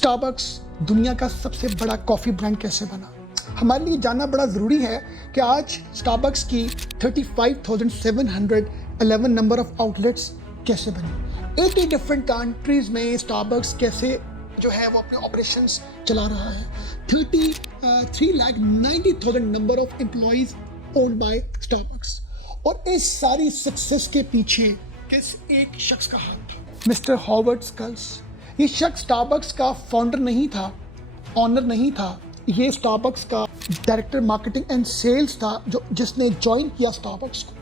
Starbucks दुनिया का सबसे बड़ा कॉफ़ी ब्रांड कैसे बना? हमारे लिए जानना बड़ा ज़रूरी है कि आज स्टारबक्स की 35,711 नंबर ऑफ आउटलेट्स कैसे बनी। 80 डिफरेंट कंट्रीज़ में स्टारबक्स कैसे जो है वो अपने ऑपरेशंस चला रहा है। 3,90,000 number of employees owned by Starbucks. और इस सारी सक्सेस के पीछे किस एक शख्स का हाथ था? Mister Howard Schultz. ये शख्स स्टारबक्स का फाउंडर नहीं था, ऑनर नहीं था, ये स्टारबक्स का डायरेक्टर मार्केटिंग एंड सेल्स था जिसने ज्वाइन किया स्टारबक्स को।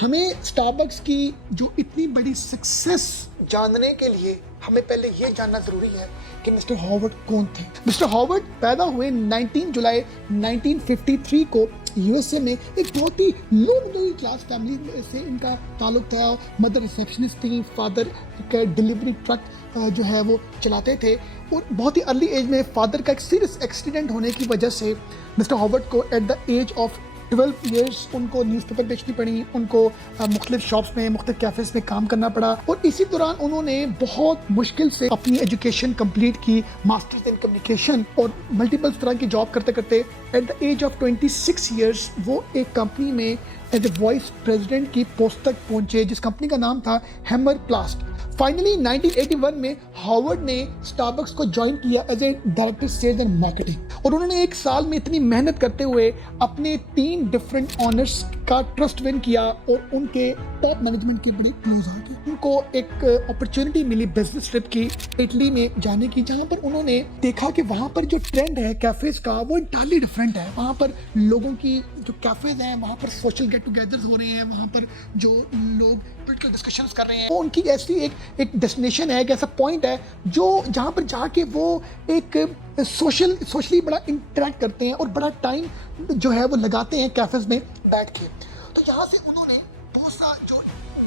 हमें स्टारबक्स की जो इतनी बड़ी सक्सेस जानने के लिए हमें पहले ये जानना ज़रूरी है कि मिस्टर हॉवर्ड कौन थे। मिस्टर हॉवर्ड पैदा हुए 19 जुलाई 1953 को यूएसए में एक बहुत ही लो मिडिल क्लास फैमिली से इनका ताल्लुक था। मदर रिसेप्शनिस्ट थी, फादर का डिलीवरी ट्रक जो है वो चलाते थे और बहुत ही अर्ली एज में फादर का एक सीरियस एक्सीडेंट होने की वजह से मिस्टर हॉवर्ड को at the age of 12 years उनको न्यूज़पेपर बेचनी पड़ी, उनको मुख्तलिफ शॉप्स में, मुख्तलिफ कैफ़ेज़ में काम करना पड़ा। और इसी दौरान उन्होंने बहुत मुश्किल से अपनी एजुकेशन कंप्लीट की, मास्टर्स इन कम्युनिकेशन, और मल्टीपल तरह की जॉब करते करते at the age of 26 years वो एक कंपनी में एज ए वाइस प्रेसिडेंट की पोस्ट तक पहुंचे, जिस कंपनी का नाम था हैमर प्लास्ट। फाइनली 1981 में हॉवर्ड ने स्टारबक्स को ज्वाइन किया as a director sales and marketing. और उन्होंने एक साल में इतनी मेहनत करते हुए अपने 3 डिफरेंट ऑनर्स का ट्रस्ट विन किया और उनके टॉप मैनेजमेंट के बड़े क्लोज आ गए। उनको एक अपॉर्चुनिटी मिली बिजनेस ट्रिप की इटली में जाने की, जहाँ पर उन्होंने देखा कि वहाँ पर जो ट्रेंड है कैफ़ेज़ का वो इंटायरली डिफरेंट है। वहाँ पर लोगों की जो कैफ़ेज़ हैं वहाँ पर सोशल गेट टुगेदर्स हो रहे हैं, वहाँ पर जो लोग पॉलिटिकल डिस्कशंस कर रहे हैं, वो उनकी ऐसी एक डेस्टिनेशन है, एक ऐसा पॉइंट है जो जहाँ पर जाके वो एक सोशली बड़ा इंटरेक्ट करते हैं और बड़ा टाइम जो है वो लगाते हैं कैफ़ेज़ में बैठ के। तो यहाँ से उन्होंने बहुत सा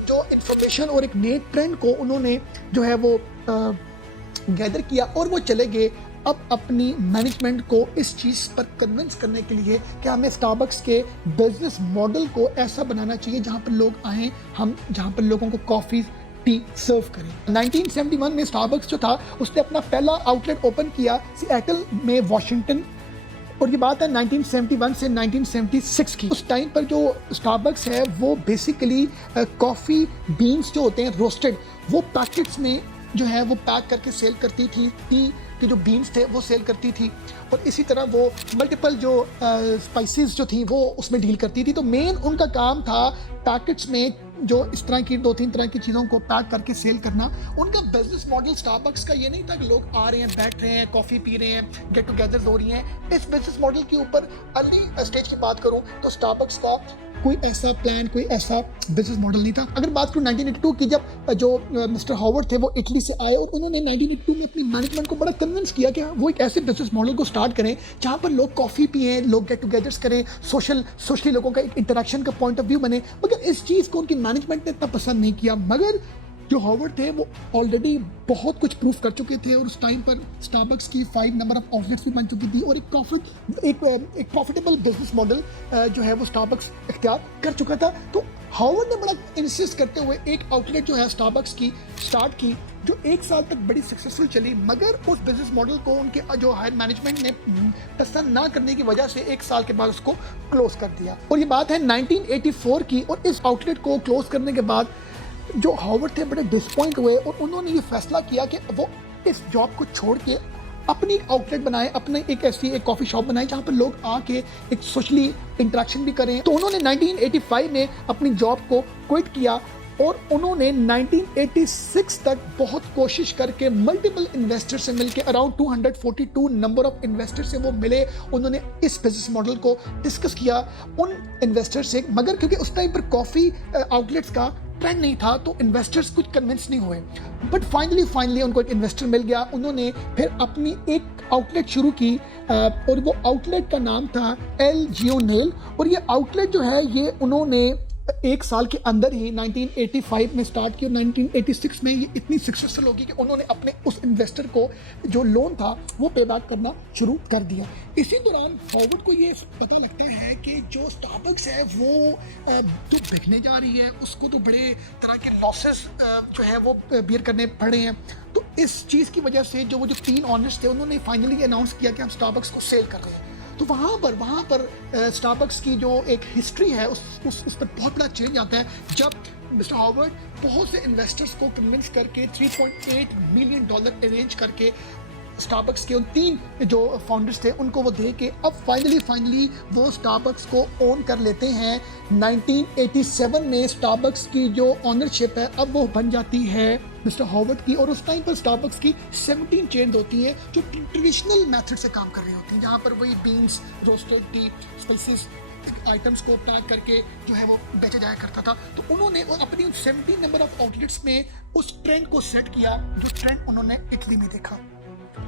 जो इन्फॉर्मेशन और एक नए ट्रेंड को उन्होंने जो है वो गैदर किया और वो चले गए अब अपनी मैनेजमेंट को इस चीज़ पर कन्विंस करने के लिए कि हमें स्टारबक्स के बिजनेस मॉडल को ऐसा बनाना चाहिए जहाँ पर लोग आएँ, हम जहाँ पर लोगों को कॉफ़ी टी सर्व करें। 1971 में स्टारबक्स जो था उसने अपना पहला आउटलेट ओपन किया सिएटल में, वॉशिंगटन। और ये बात है 1971 से 1976 की। उस टाइम पर जो स्टारबक्स है वो बेसिकली कॉफ़ी बीन्स जो होते हैं रोस्टेड, वो पैकेट्स में जो है वो पैक करके सेल करती थी। टी के जो बीन्स थे वो सेल करती थी और इसी तरह वो मल्टीपल जो स्पाइसेस जो थी वो उसमें डील करती थी। तो मेन उनका काम था पैकेट्स में जो इस तरह की 2-3 तरह की चीज़ों को पैक करके सेल करना। उनका बिजनेस मॉडल स्टारबक्स का ये नहीं था कि लोग आ रहे हैं, बैठ रहे हैं, कॉफ़ी पी रहे हैं, गेट टुगेदर्स हो रही हैं। इस बिजनेस मॉडल के ऊपर अर्ली स्टेज की बात करूं तो स्टारबक्स का कोई ऐसा प्लान, कोई ऐसा बिजनेस मॉडल नहीं था। अगर बात करूं 1982 की, जब जो मिस्टर हॉवर्ड थे वो इटली से आए और उन्होंने 1982 में अपनी मैनेजमेंट को बड़ा कन्विंस किया कि वो एक ऐसे बिजनेस मॉडल को स्टार्ट करें जहाँ पर लोग कॉफ़ी पिएं, लोग गेट टुगेदर्स करें, सोशली लोगों का एक इंटरेक्शन का पॉइंट ऑफ व्यू बने। मगर इस चीज़ को उनकी मैनेजमेंट ने इतना पसंद नहीं किया। मगर जो हॉवर्ड थे वो ऑलरेडी बहुत कुछ प्रूफ कर चुके थे और उस टाइम पर स्टारबक्स की 5 नंबर ऑफ आउटलेट्स भी बन चुकी थी और एक प्रॉफिटेबल बिजनेस मॉडल जो है वो स्टारबक्स इख्तियार कर चुका था। तो हॉवर्ड ने बड़ा इंसिस्ट करते हुए एक आउटलेट जो है स्टारबक्स की स्टार्ट की, जो 1 साल तक बड़ी सक्सेसफुल चली। मगर उस बिजनेस मॉडल को उनके जो हायर मैनेजमेंट ने पसंद ना करने की वजह से 1 साल के बाद उसको क्लोज कर दिया। और ये बात है 1984 की। और इस आउटलेट को क्लोज करने के बाद जो हॉवर्ड थे बड़े डिसपॉइंट हुए और उन्होंने ये फैसला किया कि वो इस जॉब को छोड़ के अपनी आउटलेट बनाए, अपने एक ऐसी एक कॉफ़ी शॉप बनाए जहाँ पर लोग आके एक सोशली इंटरेक्शन भी करें। तो उन्होंने 1985 में अपनी जॉब को क्विट किया और उन्होंने 1986 तक बहुत कोशिश करके मल्टीपल इन्वेस्टर से मिलके अराउंड 242 नंबर ऑफ इन्वेस्टर से वो मिले। उन्होंने इस बिजनेस मॉडल को डिस्कस किया उन इन्वेस्टर से, मगर क्योंकि उस टाइम पर कॉफ़ी आउटलेट्स का ट्रेंड नहीं था तो इन्वेस्टर्स कुछ कन्विंस नहीं हुए। बट फाइनली उनको एक इन्वेस्टर मिल गया। उन्होंने फिर अपनी एक आउटलेट शुरू की और वो आउटलेट का नाम था एल जियोनेल। और ये आउटलेट जो है ये उन्होंने एक साल के अंदर ही 1985 में स्टार्ट की और 1986 में ये इतनी सक्सेसफुल होगी कि उन्होंने अपने उस इन्वेस्टर को जो लोन था वो पे बैक करना शुरू कर दिया। इसी दौरान हॉवर्ड को ये पता लगता है कि जो स्टारबक्स है वो जो बिकने जा रही है उसको तो बड़े तरह के लॉसेस जो है वो बियर करने पड़े हैं। तो इस चीज़ की वजह से जो 3 ऑनर्स थे उन्होंने फाइनली अनाउंस किया कि हम स्टारबक्स को सेल कर रहे हैं। तो वहाँ पर स्टारबक्स की जो एक हिस्ट्री है उस पर बहुत बड़ा चेंज आता है जब मिस्टर हॉवर्ड बहुत से इन्वेस्टर्स को कन्विंस करके $3.8 मिलियन अरेंज करके स्टारबक्स के उन 3 जो फाउंडर्स थे उनको वो दे के अब फाइनली वो स्टारबक्स को ओन कर लेते हैं। 1987 में स्टारबक्स की जो ऑनरशिप है अब वो बन जाती है मिस्टर हॉवर्ड की, और उस टाइम पर स्टारबक्स की 17 चेन होती है जो ट्रेडिशनल मेथड से काम कर रही होती हैं, जहाँ पर वही beans, roasted T, spices items को पैक करके जो है वो बेचा जाया करता था। तो उन्होंने अपनी 17 नंबर ऑफ आउटलेट्स में उस ट्रेंड को सेट किया जो ट्रेंड उन्होंने इटली में देखा,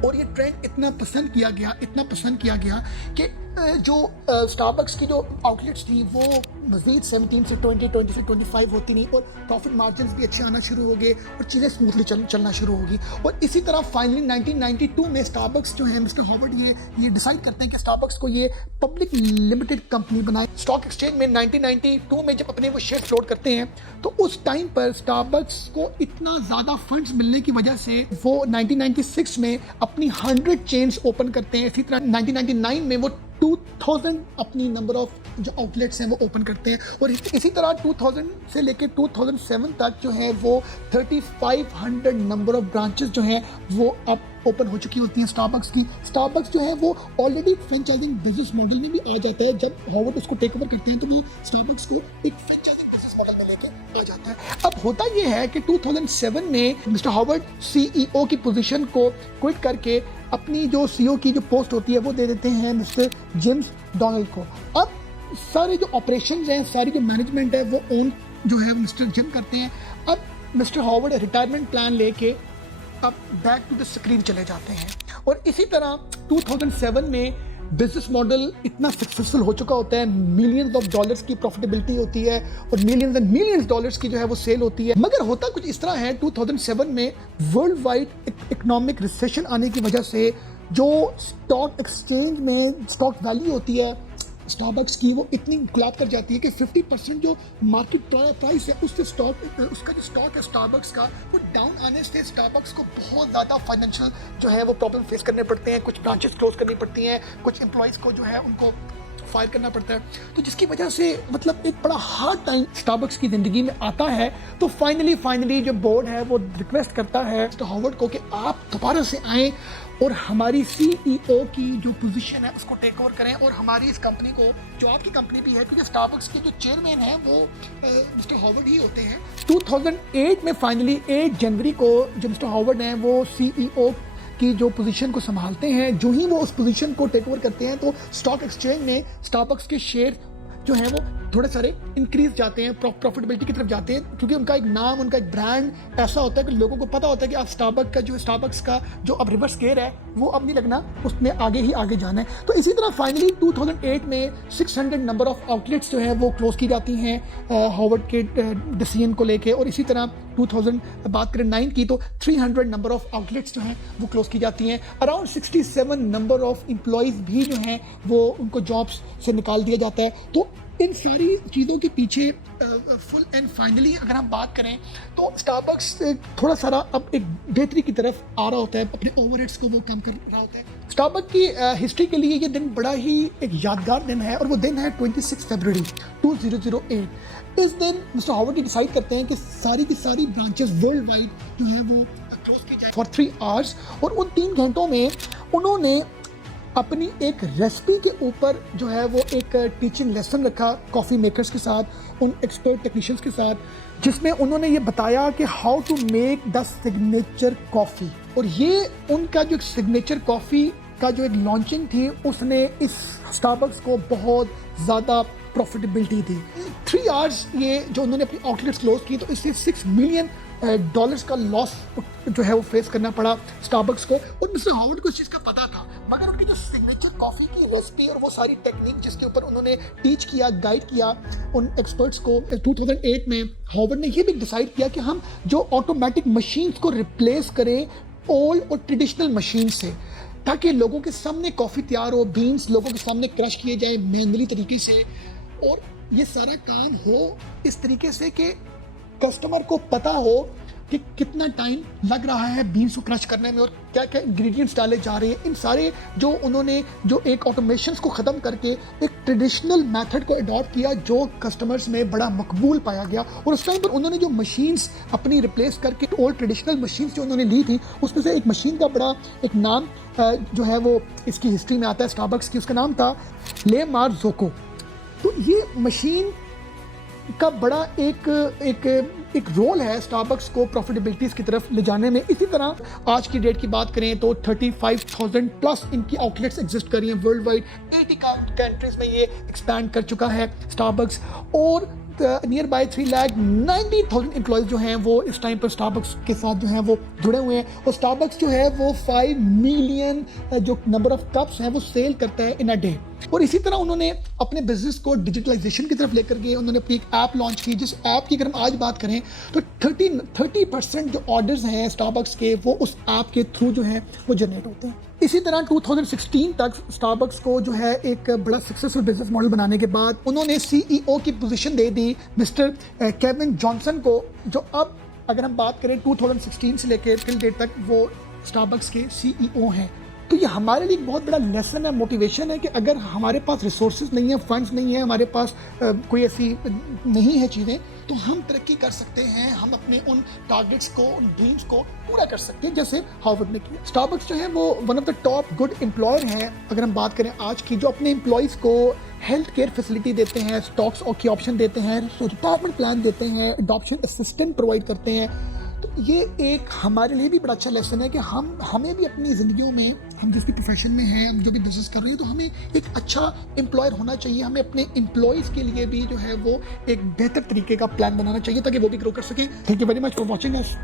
और ये ट्रेंड इतना पसंद किया गया कि जो स्टारबक्स की जो आउटलेट्स थी वो मज़ीद 17 से 20 से 25 होती नहीं, और प्रॉफिट मार्जिन भी अच्छे आना शुरू हो गए और चीज़ें स्मूथली चलना शुरू होगी। और इसी तरह फाइनली 1992 में स्टारबक्स जो है मिस्टर हॉवर्ड ये डिसाइड करते हैं कि स्टारबक्स को ये पब्लिक लिमिटेड कंपनी बनाए। स्टॉक एक्सचेंज में 1992 में जब अपने वो शेयर फ्लोट करते हैं तो उस टाइम पर स्टारबक्स को इतना ज़्यादा फंड्स मिलने की वजह से वो 1996 में अपनी 100 चेन्स ओपन करते हैं। इसी तरह 1999 में वो 2000 अपनी नंबर ऑफ जो आउटलेट्स हैं वो ओपन करते हैं, और इसी तरह 2000 से लेकर 2007 तक जो है वो 3500 नंबर ऑफ ब्रांचेस जो हैं वो अब ओपन हो चुकी होती हैं स्टारबक्स की। स्टारबक्स जो है वो ऑलरेडी फ्रेंचाइजिंग बिजनेस मॉडल में भी आ जाता है। जब हॉवर्ड उसको टेक ओवर करते हैं तो वो स्टारबक्स को एक फ्रेंचाइजिंग बिजनेस मॉडल में लेके आ जाता है। अब होता ये है कि 2007 में मिस्टर हॉवर्ड CEO की पोजीशन को क्विट करके अपनी जो CEO की जो पोस्ट होती है वो दे देते हैं मिस्टर जेम्स डोनाल्ड को। अब सारे जो ऑपरेशंस हैं, सारी जो मैनेजमेंट है वो ओन जो है मिस्टर जिम करते हैं। अब मिस्टर हॉवर्ड रिटायरमेंट प्लान लेके अब बैक टू द स्क्रीन चले जाते हैं, और इसी तरह 2007 में बिजनेस मॉडल इतना सक्सेसफुल हो चुका होता है, मिलियंस ऑफ डॉलर्स की प्रॉफिटेबिलिटी होती है और मिलियंस एंड मिलियंस डॉलर्स की जो है वो सेल होती है। मगर होता कुछ इस तरह है 2007 में वर्ल्ड वाइड इकोनॉमिक रिसेशन आने की वजह से जो स्टॉक एक्सचेंज में स्टॉक वैल्यू होती है स्टारबक्स की वो इतनी कोलैप्स कर जाती है कि 50% जो मार्केट प्राइस है उसका जो स्टॉक है स्टारबक्स का वो डाउन आने से स्टारबक्स को बहुत ज़्यादा फाइनेंशियल जो है वो प्रॉब्लम फेस करने पड़ते हैं। कुछ ब्रांचेस क्लोज करनी पड़ती हैं, कुछ एम्प्लॉयज़ को जो है उनको फायर करना पड़ता है, तो जिसकी वजह से मतलब एक बड़ा हार्ड टाइम स्टारबक्स की ज़िंदगी में आता है। तो फाइनली जो बोर्ड है वो रिक्वेस्ट करता है मिस्टर हॉवर्ड को कि आप दोबारा से आएँ और हमारी CEO की जो पोजीशन है उसको टेक ओवर करें, और हमारी इस कंपनी को, जो आपकी कंपनी भी है क्योंकि स्टारबक्स के जो चेयरमैन हैं वो मिस्टर हॉवर्ड ही होते हैं। 2008 में फाइनली 8 जनवरी को जो मिस्टर हॉवर्ड हैं वो CEO की जो पोजीशन को संभालते हैं। जो ही वो उस पोजीशन को टेक ओवर करते हैं तो स्टॉक एक्सचेंज में स्टारबक्स के शेयर जो है वो थोड़े सारे इंक्रीज जाते हैं, प्रॉफिटेबिलिटी की तरफ जाते हैं, क्योंकि उनका एक नाम, उनका एक ब्रांड ऐसा होता है कि लोगों को पता होता है कि अब स्टारबक्स का जो अब रिवर्स गेयर है वो अब नहीं लगना, उसने आगे ही आगे जाना है। तो इसी तरह फाइनली 2008 में 600 नंबर ऑफ आउटलेट्स जो है वो क्लोज की जाती हैं हॉवर्ड के डिसीजन को लेके, और इसी तरह 2000 बात करें 9 की तो 300 नंबर ऑफ आउटलेट्स जो हैं वो क्लोज की जाती हैं। अराउंड 67 नंबर ऑफ एम्प्लॉयज़ भी जो हैं वो उनको जॉब्स से निकाल दिया जाता है। तो इन सारी चीज़ों के पीछे फुल एंड फाइनली अगर हम बात करें तो स्टारबक्स थोड़ा सारा अब एक बेहतरी की तरफ आ रहा होता है, अपने ओवरहेड्स को वो कम कर रहा होता है। स्टारबक्स की हिस्ट्री के लिए ये दिन बड़ा ही एक यादगार दिन है, और वो दिन है 26 फरवरी 2008। इस दिन मिस्टर हॉवर्ड डिसाइड करते हैं कि सारी की सारी ब्रांचेस वर्ल्ड वाइड जो है वो क्लोज की जाए फॉर 3 आवर्स, और उन 3 घंटों में उन्होंने अपनी एक रेसिपी के ऊपर जो है वो एक टीचिंग लेसन रखा कॉफ़ी मेकर्स के साथ, उन एक्सपर्ट टेक्नीशियंस के साथ, जिसमें उन्होंने ये बताया कि how to make the signature coffee. और ये उनका जो सिग्नेचर कॉफ़ी का जो एक लॉन्चिंग थी उसने इस स्टारबक्स को बहुत ज़्यादा प्रॉफिटेबिलिटी थी। 3 आवर्स ये जो उन्होंने अपनी आउटलेट्स क्लोज की तो इससे $6 मिलियन का लॉस जो है वो फेस करना पड़ा स्टारबक्स को। और मिस्टर हॉवर्ड को इस चीज़ का पता था, मगर उनकी जो सिग्नेचर कॉफी की रेसिपी और वो सारी टेक्निक जिसके ऊपर उन्होंने टीच किया, गाइड किया उन एक्सपर्ट्स को, 2008 में हार्वर्ड ने ये भी डिसाइड किया कि हम जो ऑटोमेटिक मशीन्स को रिप्लेस करें ओल्ड और ट्रेडिशनल मशीन से, ताकि लोगों के सामने कॉफ़ी तैयार हो, बीन्स लोगों के सामने क्रश किए जाए मैनुअली तरीके से, और ये सारा काम हो इस तरीके से कि कस्टमर को पता हो कि कितना टाइम लग रहा है बीन्स को क्रश करने में और क्या क्या इंग्रेडिएंट्स डाले जा रहे हैं। इन सारे जो उन्होंने जो एक ऑटोमेशंस को ख़त्म करके एक ट्रेडिशनल मेथड को अडॉप्ट किया जो कस्टमर्स में बड़ा मकबूल पाया गया। और उस टाइम पर उन्होंने जो मशीन्स अपनी रिप्लेस करके ओल्ड ट्रेडिशनल मशीन्स जो उन्होंने ली थी, उसमें से एक मशीन का बड़ा एक नाम जो है वो इसकी हिस्ट्री में आता है स्टारबक्स की, उसका नाम था ले मार्ज़ोको। तो ये मशीन का बड़ा एक रोल है स्टारबक्स को प्रॉफिटेबिलिटीज़ की तरफ ले जाने में। इसी तरह आज की डेट की बात करें तो 35,000 प्लस इनकी आउटलेट्स एग्जिस्ट कर रही हैं वर्ल्ड वाइड। 80 कंट्रीज में ये एक्सपैंड कर चुका है स्टारबक्स, और नियर बाय 3,90,000 एम्प्लॉयज़ जो हैं वो इस टाइम पर स्टारबक्स के साथ जो हैं वो जुड़े हुए हैं। और स्टारबक्स जो है वो 5 मिलियन जो नंबर ऑफ कप्स हैं वो सेल करता है इन अ डे। और इसी तरह उन्होंने अपने बिजनेस को डिजिटलाइजेशन की तरफ लेकर गए। उन्होंने अपनी एक ऐप लॉन्च की, जिस ऐप की अगर हम आज बात करें तो 30% जो ऑर्डर्स हैं स्टारबक्स के वो उस ऐप के थ्रू जो है वो जनरेट होते हैं। इसी तरह 2016 तक स्टारबक्स को जो है एक बड़ा सक्सेसफुल बिजनेस मॉडल बनाने के बाद उन्होंने CEO की पोजीशन दे दी मिस्टर केविन जॉनसन को, जो अब अगर हम बात करें 2016 से लेकर टिल डेट तक वो स्टारबक्स के CEO हैं। तो ये हमारे लिए एक बहुत बड़ा लेसन है, मोटिवेशन है कि अगर हमारे पास रिसोर्सेज नहीं है, फंड्स नहीं है, हमारे पास कोई ऐसी नहीं है चीज़ें, तो हम तरक्की कर सकते हैं, हम अपने उन टारगेट्स को, उन ड्रीम्स को पूरा कर सकते हैं, जैसे हार्वर्ड ने किया। स्टारबक्स जो है वो one of the top good employer हैं अगर हम बात करें आज की, जो अपने एम्प्लॉयज़ को हेल्थ केयर फैसिलिटी देते हैं, स्टॉक्स की ऑप्शन देते हैं, रिटायरमेंट प्लान देते हैं, अडॉप्शन असिस्टेंट प्रोवाइड करते हैं। तो ये एक हमारे लिए भी बड़ा अच्छा लेसन है कि हमें भी अपनी ज़िंदगियों में, हम जिस भी प्रोफेशन में हैं, हम जो भी बिजनेस कर रहे हैं, तो हमें एक अच्छा एम्प्लॉयर होना चाहिए। हमें अपने एम्प्लॉयज़ के लिए भी जो है वो एक बेहतर तरीके का प्लान बनाना चाहिए ताकि वो भी ग्रो कर सकें। Thank you very much for watching us.